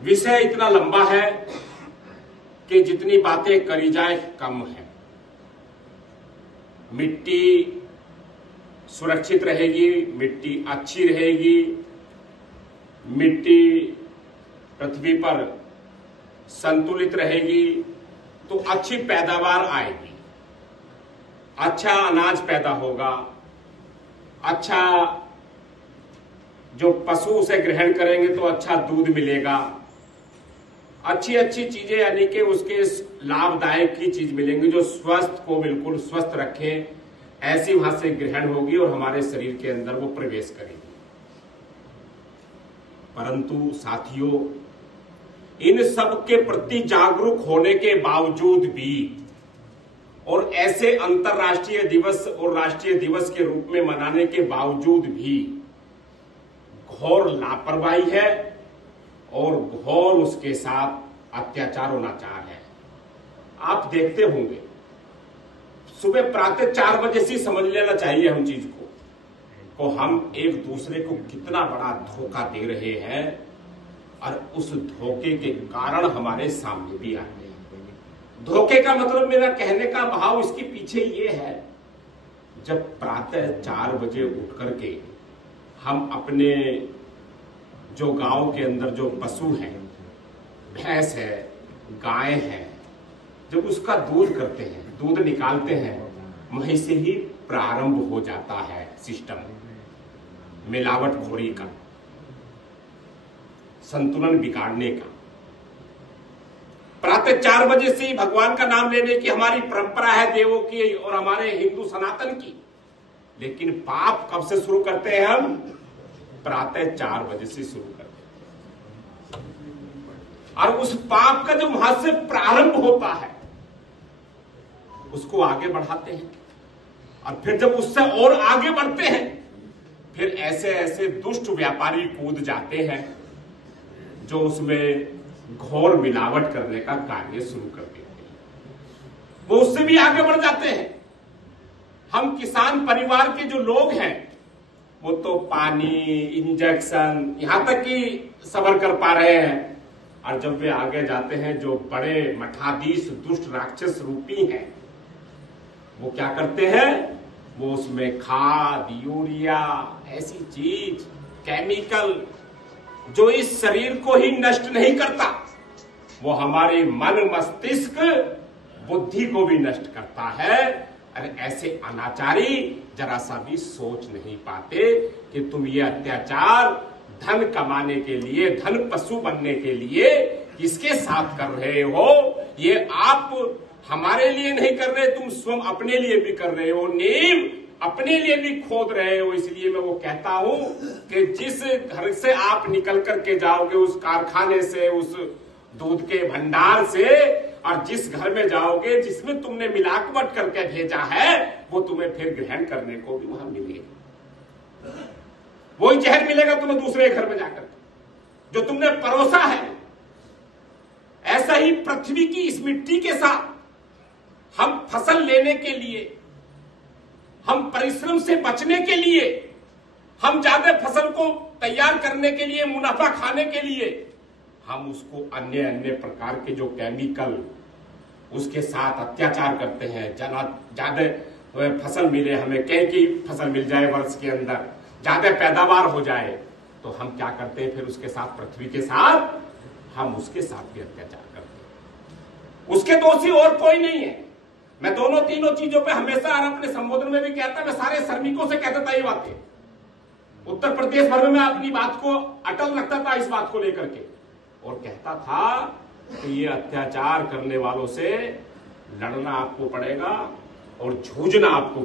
विषय इतना लंबा है कि जितनी बातें करी जाए कम है। मिट्टी सुरक्षित रहेगी, मिट्टी अच्छी रहेगी, मिट्टी पृथ्वी पर संतुलित रहेगी तो अच्छी पैदावार आएगी, अच्छा अनाज पैदा होगा, अच्छा जो पशु उसे ग्रहण करेंगे तो अच्छा दूध मिलेगा, अच्छी अच्छी चीजें यानी कि उसके लाभदायक की चीज मिलेंगी जो स्वस्थ को बिल्कुल स्वस्थ रखे, ऐसी वहां से ग्रहण होगी और हमारे शरीर के अंदर वो प्रवेश करेगी। परंतु साथियों, इन सब के प्रति जागरूक होने के बावजूद भी और ऐसे अंतर्राष्ट्रीय दिवस और राष्ट्रीय दिवस के रूप में मनाने के बावजूद भी घोर लापरवाही है और घोर उसके साथ अत्याचार और अनाचार है। आप देखते होंगे सुबह प्रातः 4 बजे से समझ लेना चाहिए हम चीज को हम एक दूसरे को कितना बड़ा धोखा दे रहे हैं और उस धोखे के कारण हमारे सामने भी आ गए। धोखे का मतलब मेरा कहने का भाव इसके पीछे ये है, जब प्रातः 4 बजे उठ करके हम अपने जो गांव के अंदर जो पशु है, भैंस है, गाय है, जब उसका दूध करते हैं, दूध निकालते हैं, वहीं से ही प्रारंभ हो जाता है सिस्टम मिलावटखोरी का, संतुलन बिगाड़ने का। प्रातः 4 बजे से ही भगवान का नाम लेने की हमारी परंपरा है, देवों की और हमारे हिंदू सनातन की। लेकिन पाप कब से शुरू करते हैं हम? प्रातः 4 बजे से शुरू करते हैं। और उस पाप का जो वहां से प्रारंभ होता है उसको आगे बढ़ाते हैं और फिर जब उससे और आगे बढ़ते हैं फिर ऐसे ऐसे दुष्ट व्यापारी कूद जाते हैं जो उसमें घोर मिलावट करने का कार्य शुरू कर देते हैं। वो उससे भी आगे बढ़ जाते हैं। हम किसान परिवार के जो लोग हैं वो तो पानी, इंजेक्शन, यहां तक कि सबर कर पा रहे हैं। और जब वे आगे जाते हैं, जो बड़े मठाधीश दुष्ट राक्षस रूपी हैं, वो क्या करते हैं? वो उसमें खाद, यूरिया, ऐसी चीज, केमिकल जो इस शरीर को ही नष्ट नहीं करता, वो हमारे मन, मस्तिष्क, बुद्धि को भी नष्ट करता है। अरे ऐसे अनाचारी जरा सा भी सोच नहीं पाते कि तुम ये अत्याचार धन कमाने के लिए, धन पशु बनने के लिए किसके साथ कर रहे हो? ये आप हमारे लिए नहीं कर रहे, तुम स्वयं अपने लिए भी कर रहे हो, नींव अपने लिए भी खोद रहे हो। इसलिए मैं वो कहता हूं कि जिस घर से आप निकल करके जाओगे, उस कारखाने से, उस दूध के भंडार से, और जिस घर में जाओगे जिसमें तुमने मिलावट करके भेजा है, वो तुम्हें फिर ग्रहण करने को भी वहां मिलेगा। वही जहर मिलेगा तुम्हें दूसरे घर में जाकर जो तुमने परोसा है। ऐसा ही पृथ्वी की इस मिट्टी के साथ हम फसल लेने के लिए, हम परिश्रम से बचने के लिए, हम ज्यादा फसल को तैयार करने के लिए, मुनाफा खाने के लिए, हम उसको अन्य अन्य प्रकार के जो केमिकल उसके साथ अत्याचार करते हैं। ज्यादा फसल मिले, हमें कहीं की फसल मिल जाए वर्ष के अंदर, ज्यादा पैदावार हो जाए, तो हम क्या करते हैं? फिर उसके साथ, पृथ्वी के साथ, हम उसके साथ भी अत्याचार करते हैं। उसके दोषी और कोई नहीं है। मैं दोनों तीनों चीजों पे हमेशा, और अपने संबोधन में भी कहता, मैं सारे श्रमिकों से कहता था ये बातें। उत्तर प्रदेश भर में मैं अपनी बात को अटल रखता था इस बात को लेकर के, और कहता था कि ये अत्याचार करने वालों से लड़ना आपको पड़ेगा और जूझना आपको